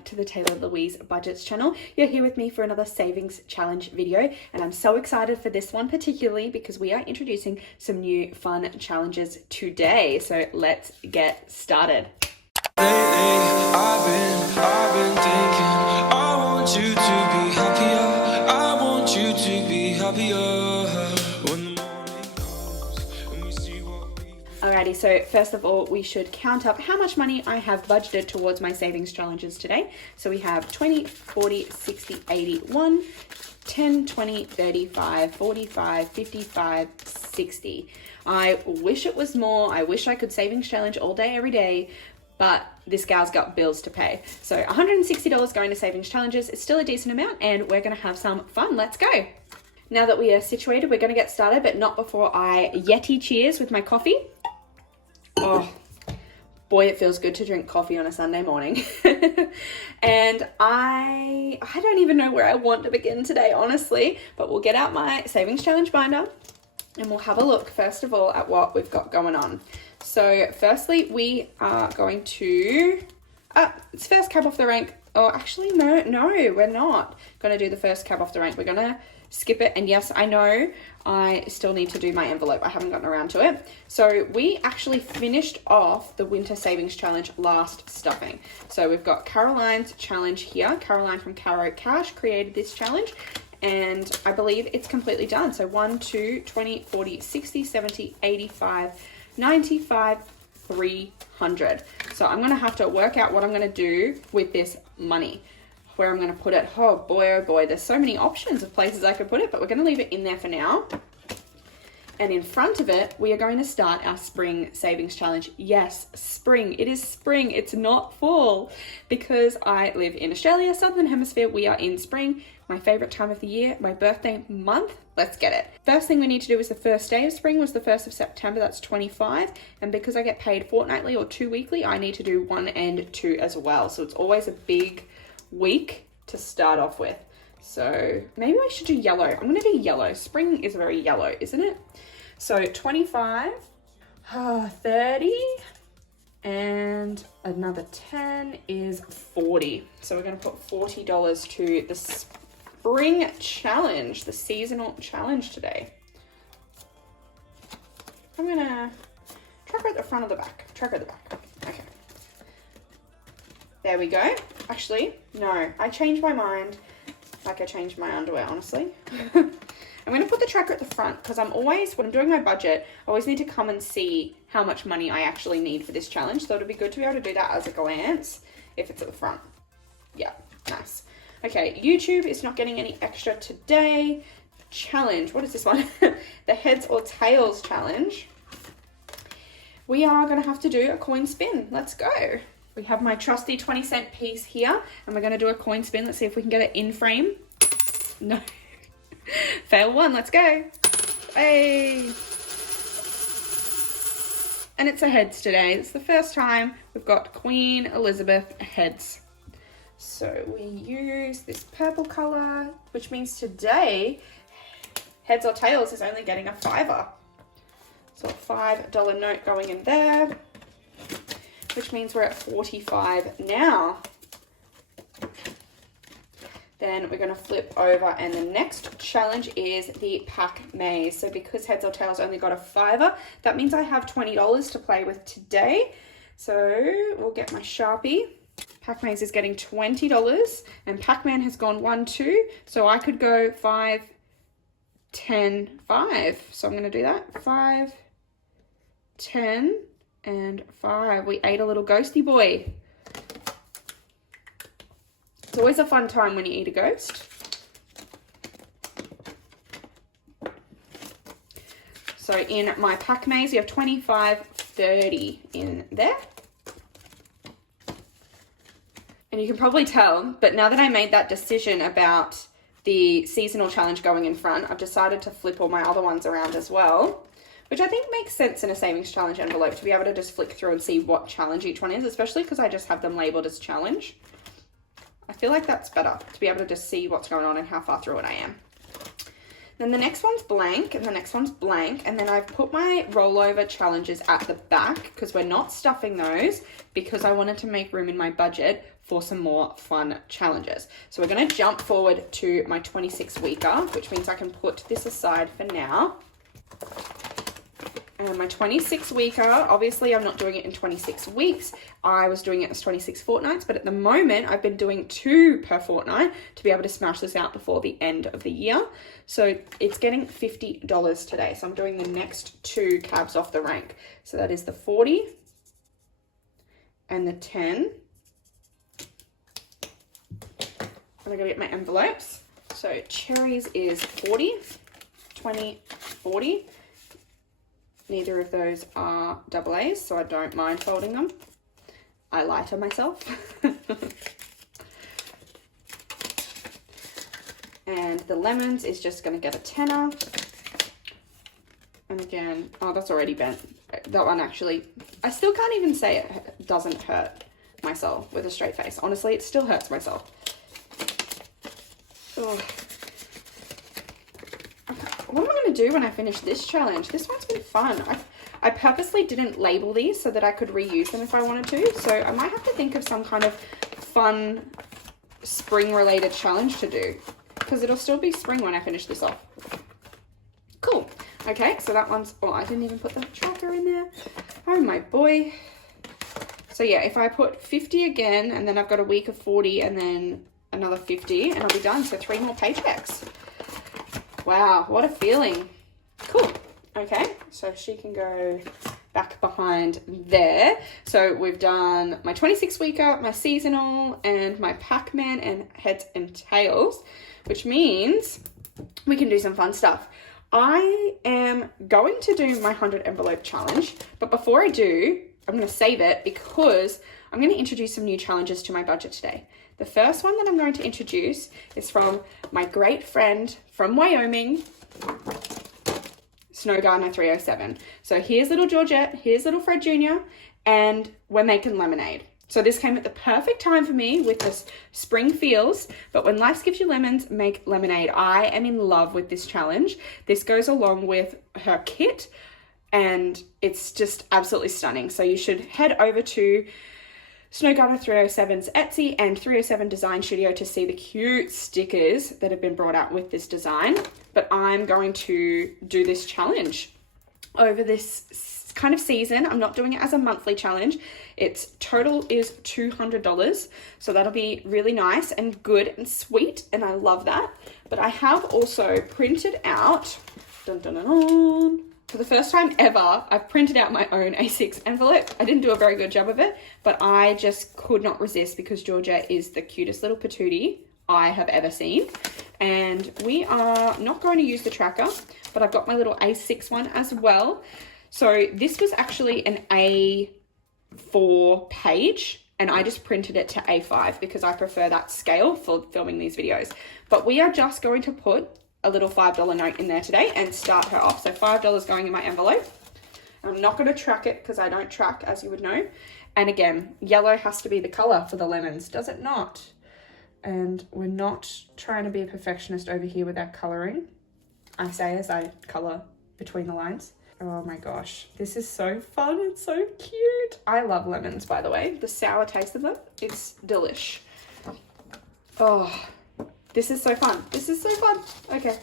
back to the Taylah Louise Budgets channel. You're here with me for another savings challenge video, and I'm so excited for this one particularly because we are introducing some new fun challenges today. So let's get started. I've been thinking, I want you to be happier. I want you to be happier. When the morning comes and we see what we... Alrighty, so first of all, we should count up how much money I have budgeted towards my savings challenges today. So we have 20, 40, 60, 80, 1, 10, 20, 35, 45, 55, 60. I wish it was more. I wish I could savings challenge all day, every day, but this gal's got bills to pay. So $160 going to savings challenges is still a decent amount, and we're gonna have some fun. Let's go. Now that we are situated, we're gonna get started, but not before I Yeti cheers with my coffee. Oh, boy, it feels good to drink coffee on a Sunday morning. And I don't even know where I want to begin today, honestly, but we'll get out my savings challenge binder and we'll have a look, first of all, at what we've got going on. So firstly, we are going to, it's first cab off the rank. Oh, actually, no, we're not going to do the first cab off the rank. We're going to skip it. And yes, I know I still need to do my envelope. I haven't gotten around to it. So we actually finished off the winter savings challenge last stuffing. So we've got Caroline's challenge here. Caroline from Caro Cash created this challenge, and I believe it's completely done. So 1, 2, 20, 40, 60, 70, 85, 95, 300. So I'm going to have to work out what I'm going to do with this money, where I'm going to put it. Oh boy, there's so many options of places I could put it, but we're going to leave it in there for now. And in front of it, we are going to start our spring savings challenge. Yes, spring. It is spring. It's not fall, because I live in Australia, Southern Hemisphere. We are in spring, my favorite time of the year, my birthday month. Let's get it. First thing we need to do is the first day of spring was the 1st of September. That's 25. And because I get paid fortnightly or 2 weekly, I need to do 1 and 2 as well. So it's always a big week to start off with. So maybe I should do yellow. I'm going to do yellow. Spring is very yellow, isn't it? So 25, 30, and another 10 is 40. So we're going to put $40 to the spring challenge, the seasonal challenge today. I'm going to tracker at the front of the back. Tracker at the back. Okay. There we go. Actually, no, I changed my mind. Like I changed my underwear, honestly. I'm going to put the tracker at the front because I'm always, when I'm doing my budget, I always need to come and see how much money I actually need for this challenge. So it'll be good to be able to do that as a glance if it's at the front. Yeah, nice. Okay, YouTube is not getting any extra today. Challenge, what is this one? The heads or tails challenge. We are going to have to do a coin spin. Let's go. We have my trusty 20-cent piece here, and we're going to do a coin spin. Let's see if we can get it in frame. No. Fail 1, let's go. Hey. And it's a heads today. It's the first time we've got Queen Elizabeth heads. So we use this purple color, which means today, heads or tails is only getting a $5. So a $5 note going in there, which means we're at 45 now. Then we're going to flip over, and the next challenge is the pack maze. So because heads or tails only got a $5, that means I have $20 to play with today. So we'll get my Sharpie. Pack maze is getting $20, and Pac-Man has gone 1, 2. So I could go 5, 10, 5. So I'm going to do that. 5, 10, and 5. We ate a little ghosty boy. It's always a fun time when you eat a ghost. So in my pack maze, you have 25, 30 in there. And you can probably tell, but now that I made that decision about the seasonal challenge going in front, I've decided to flip all my other ones around as well, which I think makes sense in a savings challenge envelope to be able to just flick through and see what challenge each one is, especially because I just have them labeled as challenge. I feel like that's better to be able to just see what's going on and how far through it I am. Then the next one's blank, and the next one's blank, and then I've put my rollover challenges at the back because we're not stuffing those because I wanted to make room in my budget for some more fun challenges. So we're going to jump forward to my 26-weeker, which means I can put this aside for now. And my 26-weeker, obviously I'm not doing it in 26 weeks. I was doing it as 26 fortnights, but at the moment I've been doing 2 per fortnight to be able to smash this out before the end of the year. So it's getting $50 today. So I'm doing the next 2 cabs off the rank. So that is the 40 and the 10. I'm gonna get my envelopes. So cherries is 40, 20, 40. Neither of those are double A's, so I don't mind folding them. I lie to myself. And the lemons is just going to get a tenner. And again, oh, that's already bent. That one actually, I still can't even say it doesn't hurt my soul with a straight face. Honestly, it still hurts my soul. Oh. What am I going to do when I finish this challenge? This one's been fun. I purposely didn't label these so that I could reuse them if I wanted to. So I might have to think of some kind of fun spring-related challenge to do, because it'll still be spring when I finish this off. Cool. Okay, so that one's... Oh, I didn't even put the tracker in there. Oh, my boy. So, yeah, if I put 50 again, and then I've got a week of 40, and then another 50, and I'll be done. So 3 more paychecks. Wow, what a feeling. Cool. Okay, so she can go back behind there. So we've done my 26-weeker, my seasonal, and my Pac-Man and heads and tails, which means we can do some fun stuff. I am going to do my 100 envelope challenge, but before I do, I'm going to save it because I'm going to introduce some new challenges to my budget today. The first one that I'm going to introduce is from my great friend from Wyoming, Snow Gardener 307. So here's little Georgette, here's little Fred Jr., and we're making lemonade. So this came at the perfect time for me with this spring feels, but when life gives you lemons, make lemonade. I am in love with this challenge. This goes along with her kit, and it's just absolutely stunning. So you should head over to Snow Gardener 307's Etsy and 307 Design Studio to see the cute stickers that have been brought out with this design. But I'm going to do this challenge over this kind of season. I'm not doing it as a monthly challenge. Its total is $200. So that'll be really nice and good and sweet. And I love that. But I have also printed out, dun, dun, dun, dun, for the first time ever, I've printed out my own A6 envelope. I didn't do a very good job of it, but I just could not resist because Georgia is the cutest little patootie I have ever seen. And we are not going to use the tracker, but I've got my little A6 one as well. So this was actually an A4 page, and I just printed it to A5 because I prefer that scale for filming these videos. But we are just going to put a little $5 note in there today and start her off. So $5 going in my envelope. I'm not going to track it because I don't track, as you would know. And again, yellow has to be the color for the lemons, does it not? And we're not trying to be a perfectionist over here with our coloring. I say as I color between the lines. Oh my gosh, this is so fun and so cute. I love lemons, by the way. The sour taste of them, it's delish. Oh, this is so fun. This is so fun. Okay.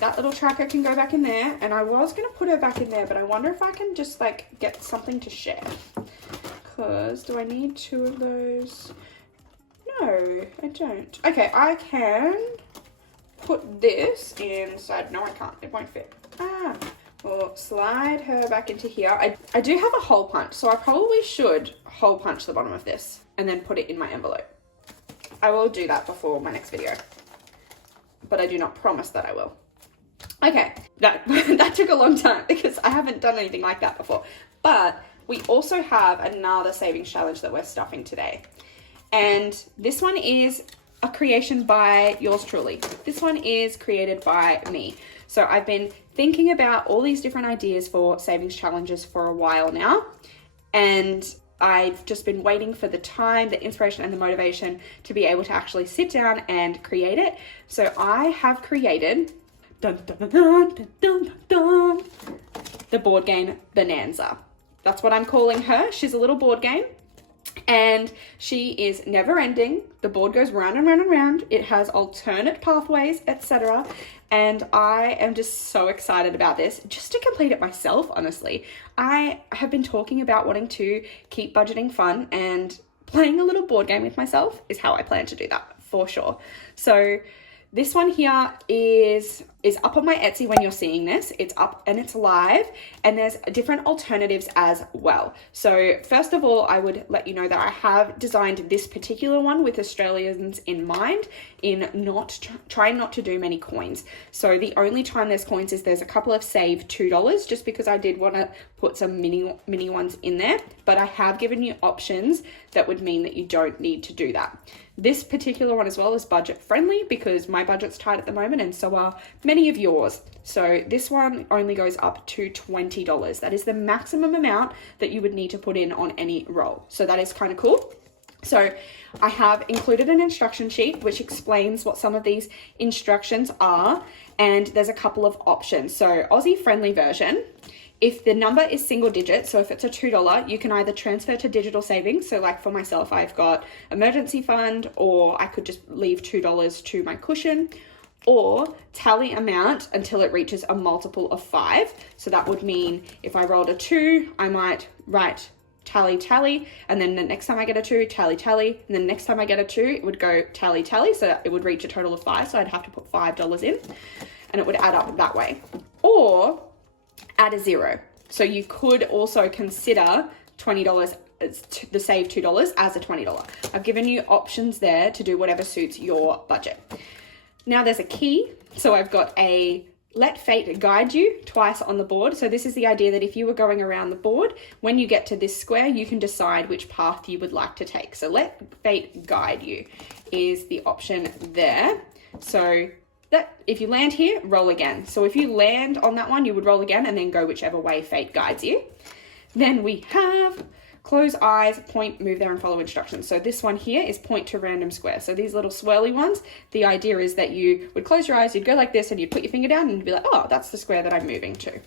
That little tracker can go back in there, and I was going to put her back in there, but I wonder if I can just like get something to share. Because do I need 2 of those? No, I don't. Okay, I can put this inside. No, I can't. It won't fit. We'll slide her back into here. I do have a hole punch, so I probably should hole punch the bottom of this and then put it in my envelope. I will do that before my next video, but I do not promise that I will. Okay, that took a long time because I haven't done anything like that before. But we also have another savings challenge that we're stuffing today. And this one is a creation by yours truly. This one is created by me. So I've been thinking about all these different ideas for savings challenges for a while now. And I've just been waiting for the time, the inspiration, and the motivation to be able to actually sit down and create it. So I have created dun, dun, dun, dun, dun, dun, dun, the board game Bonanza. That's what I'm calling her. She's a little board game. And she is never ending. The board goes round and round and round. It has alternate pathways, etc. And I am just so excited about this, just to complete it myself, honestly. I have been talking about wanting to keep budgeting fun, and playing a little board game with myself is how I plan to do that, for sure. So this one here is up on my Etsy when you're seeing this. It's up and it's live, and there's different alternatives as well. So first of all, I would let you know that I have designed this particular one with Australians in mind, in trying not to do many coins. So the only time there's coins is there's a couple of save $2, just because I did want to put some mini ones in there, but I have given you options that would mean that you don't need to do that. This particular one as well is budget friendly, because my budget's tight at the moment, and so are many of yours. So this one only goes up to $20. That is the maximum amount that you would need to put in on any roll. So that is kind of cool. So I have included an instruction sheet which explains what some of these instructions are, and there's a couple of options. So Aussie friendly version, if the number is single digit, so if it's a $2, you can either transfer to digital savings. So like for myself, I've got emergency fund, or I could just leave $2 to my cushion, or tally amount until it reaches a multiple of 5. So that would mean if I rolled a 2, I might write tally, and then the next time I get a 2, tally, and then next time I get a 2, it would go tally, so it would reach a total of 5. So I'd have to put $5 in, and it would add up that way. Or add a 0. So you could also consider $20, the save $2 as a $20. I've given you options there to do whatever suits your budget. Now there's a key. So I've got a let fate guide you twice on the board. So this is the idea that if you were going around the board, when you get to this square, you can decide which path you would like to take. So let fate guide you is the option there. So that if you land here, roll again. So if you land on that one, you would roll again and then go whichever way fate guides you. Then we have close eyes, point, move there, and follow instructions. So this one here is point to random square. So these little swirly ones, the idea is that you would close your eyes, you'd go like this, and you'd put your finger down and you'd be like, oh, that's the square that I'm moving to.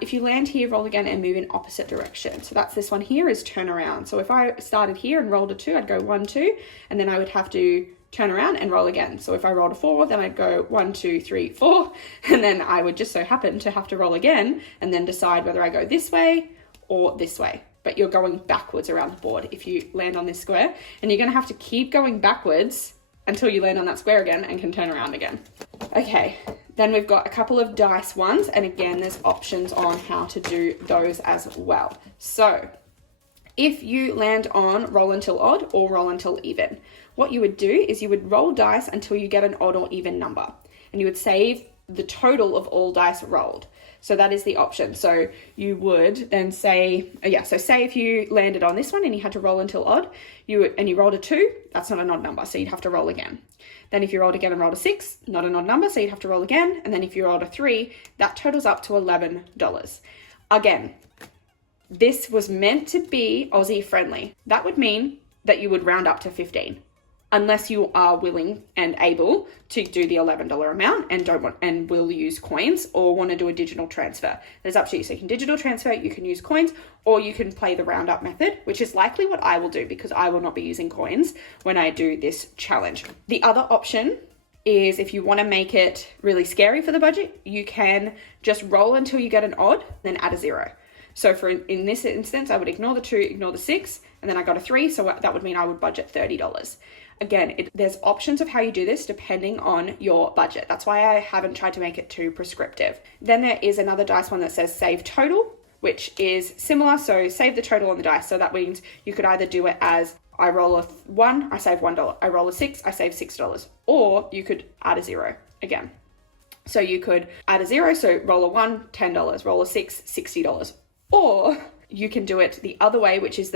If you land here, roll again and move in opposite direction. So that's this one here is turn around. So if I started here and rolled a 2, I'd go 1, 2, and then I would have to turn around and roll again. So if I rolled a 4, then I'd go 1, 2, 3, 4, and then I would just so happen to have to roll again and then decide whether I go this way or this way. But you're going backwards around the board if you land on this square, and you're going to have to keep going backwards until you land on that square again and can turn around again. Okay, then we've got a couple of dice ones, and again, there's options on how to do those as well. So if you land on roll until odd or roll until even, what you would do is you would roll dice until you get an odd or even number, and you would save the total of all dice rolled. So that is the option. So you would then say, so say if you landed on this one and you had to roll until odd, you rolled a 2, that's not an odd number, so you'd have to roll again. Then if you rolled again and rolled a 6, not an odd number, so you'd have to roll again. And then if you rolled a 3, that totals up to $11. Again, this was meant to be Aussie friendly. That would mean that you would round up to 15. Unless you are willing and able to do the $11 amount and will use coins or want to do a digital transfer. It's up to you. So you can digital transfer, you can use coins, or you can play the roundup method, which is likely what I will do because I will not be using coins when I do this challenge. The other option is if you want to make it really scary for the budget, you can just roll until you get an odd, then add a 0. So in this instance, I would ignore the 2, ignore the 6, and then I got a 3, so that would mean I would budget $30. Again, there's options of how you do this depending on your budget. That's why I haven't tried to make it too prescriptive. Then there is another dice one that says save total, which is similar. So save the total on the dice. So that means you could either do it as I roll a 1, I save $1. I roll a 6, I save $6. Or you could add a 0 again. So you could add a 0, so roll a 1, $10, roll a 6, $60. Or you can do it the other way, which is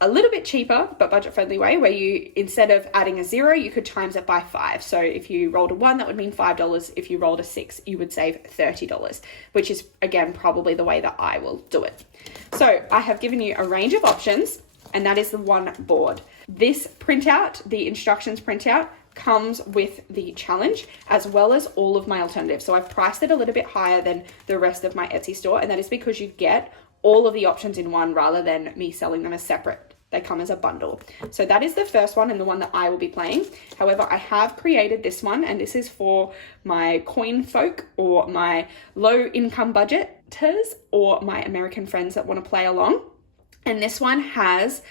a little bit cheaper but budget-friendly way, where you, instead of adding a 0, you could times it by 5. So if you rolled a 1, that would mean $5. If you rolled a 6, you would save $30, which is, again, probably the way that I will do it. So I have given you a range of options, and that is the one board. This printout, the instructions printout, comes with the challenge as well as all of my alternatives. So I've priced it a little bit higher than the rest of my Etsy store, and that is because you get all of the options in one rather than me selling them as separate They come as a bundle. So that is the first one and the one that I will be playing. However, I have created this one, and this is for my coin folk or my low income budgeters or my American friends that want to play along. And this one has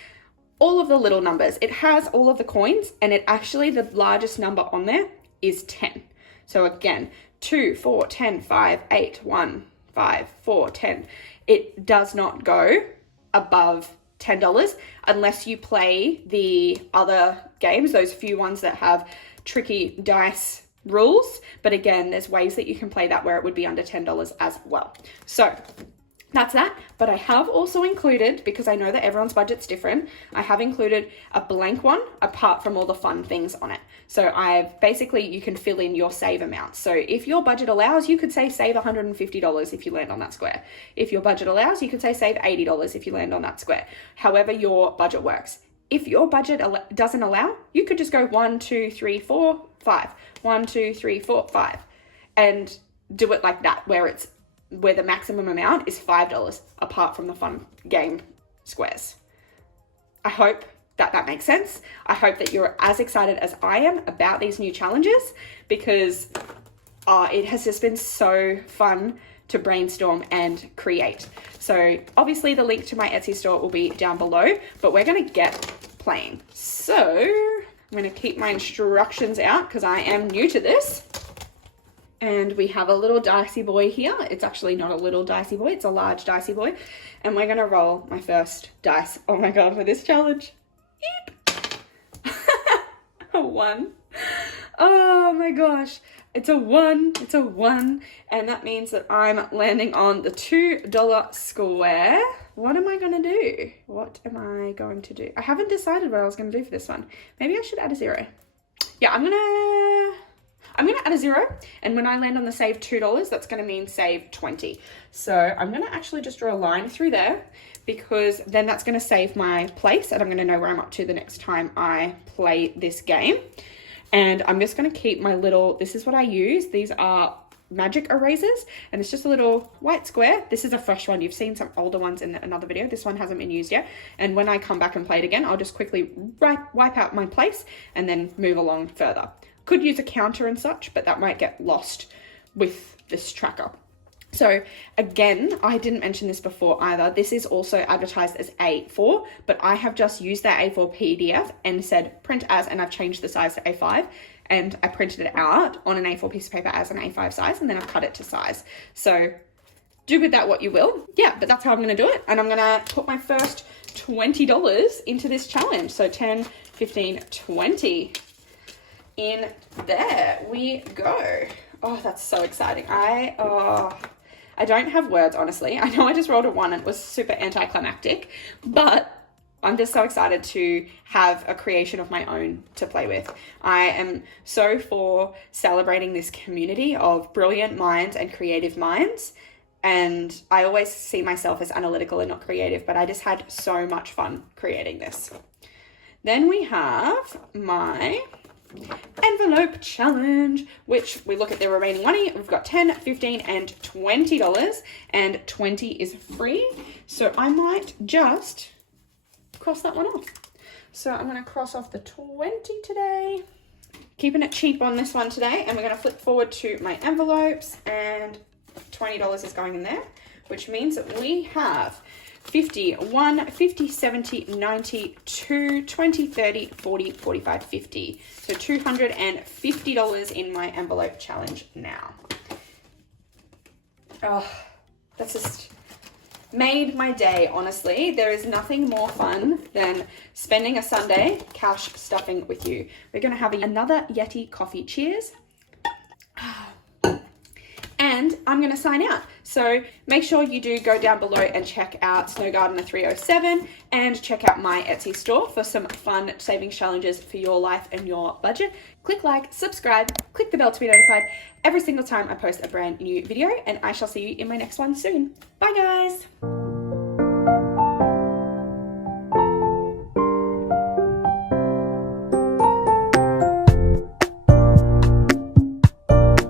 all of the little numbers. It has all of the coins, and it actually, the largest number on there is 10. So again, 2, 4, 10, 5, 8, 1, 5, 4, 10. It does not go above $10 unless you play the other games, those few ones that have tricky dice rules. But again, there's ways that you can play that where it would be under $10 as well. So that's that. But I have also included, because I know that everyone's budget's different, I have included a blank one apart from all the fun things on it. So I've basically, you can fill in your save amount. So if your budget allows, you could say save $150 if you land on that square. If your budget allows, you could say save $80 if you land on that square. However your budget works. If your budget doesn't allow, you could just go 1, 2, 3, 4, 5. 1, 2, 3, 4, 5. And do it like that, where the maximum amount is $5 apart from the fun game squares. I hope that makes sense. I hope that you're as excited as I am about these new challenges, because it has just been so fun to brainstorm and create. So obviously the link to my Etsy store will be down below, but we're going to get playing. So I'm going to keep my instructions out because I am new to this. And we have a little dicey boy here. It's actually not a little dicey boy, it's a large dicey boy. And we're gonna roll my first dice. Oh my God, for this challenge. Eep. A 1. Oh my gosh. It's a 1, it's a 1. And that means that I'm landing on the $2 square. What am I gonna do? What am I going to do? I haven't decided what I was gonna do for this one. Maybe I should add a 0. Yeah, I'm gonna add a 0, and when I land on the save $2, that's going to mean save 20. So I'm going to actually just draw a line through there, because then that's going to save my place, and I'm going to know where I'm up to the next time I play this game. And I'm just going to keep my little, this is what I use. These are magic erasers, and it's just a little white square. This is a fresh one. You've seen some older ones in another video. This one hasn't been used yet. And when I come back and play it again, I'll just quickly wipe out my place and then move along further. Could use a counter and such, but that might get lost with this tracker. So again, I didn't mention this before either. This is also advertised as A4, but I have just used that A4 PDF and said print as, and I've changed the size to A5, and I printed it out on an A4 piece of paper as an A5 size, and then I've cut it to size. So do with that what you will. Yeah, but that's how I'm going to do it. And I'm going to put my first $20 into this challenge. So 10, 15, 20. In there we go. Oh, that's so exciting. I don't have words, honestly. I know I just rolled a 1 and it was super anticlimactic, but I'm just so excited to have a creation of my own to play with. I am so for celebrating this community of brilliant minds and creative minds. And I always see myself as analytical and not creative, but I just had so much fun creating this. Then we have my envelope challenge, which we look at the remaining money. We've got 10, 15, and $20, and 20 is free. So I might just cross that one off. So I'm going to cross off the 20 today. Keeping it cheap on this one today, and we're going to flip forward to my envelopes, and $20 is going in there, which means that we have 50, 1, 50, 70, 90, 2, 20, 30, 40, 45, 50. So $250 in my envelope challenge now. Oh, that's just made my day, honestly. There is nothing more fun than spending a Sunday cash stuffing with you. We're going to have another Yeti coffee. Cheers. And I'm going to sign out. So make sure you do go down below and check out Snow Gardener 307 and check out my Etsy store for some fun savings challenges for your life and your budget. Click like, subscribe, click the bell to be notified every single time I post a brand new video, and I shall see you in my next one soon. Bye guys.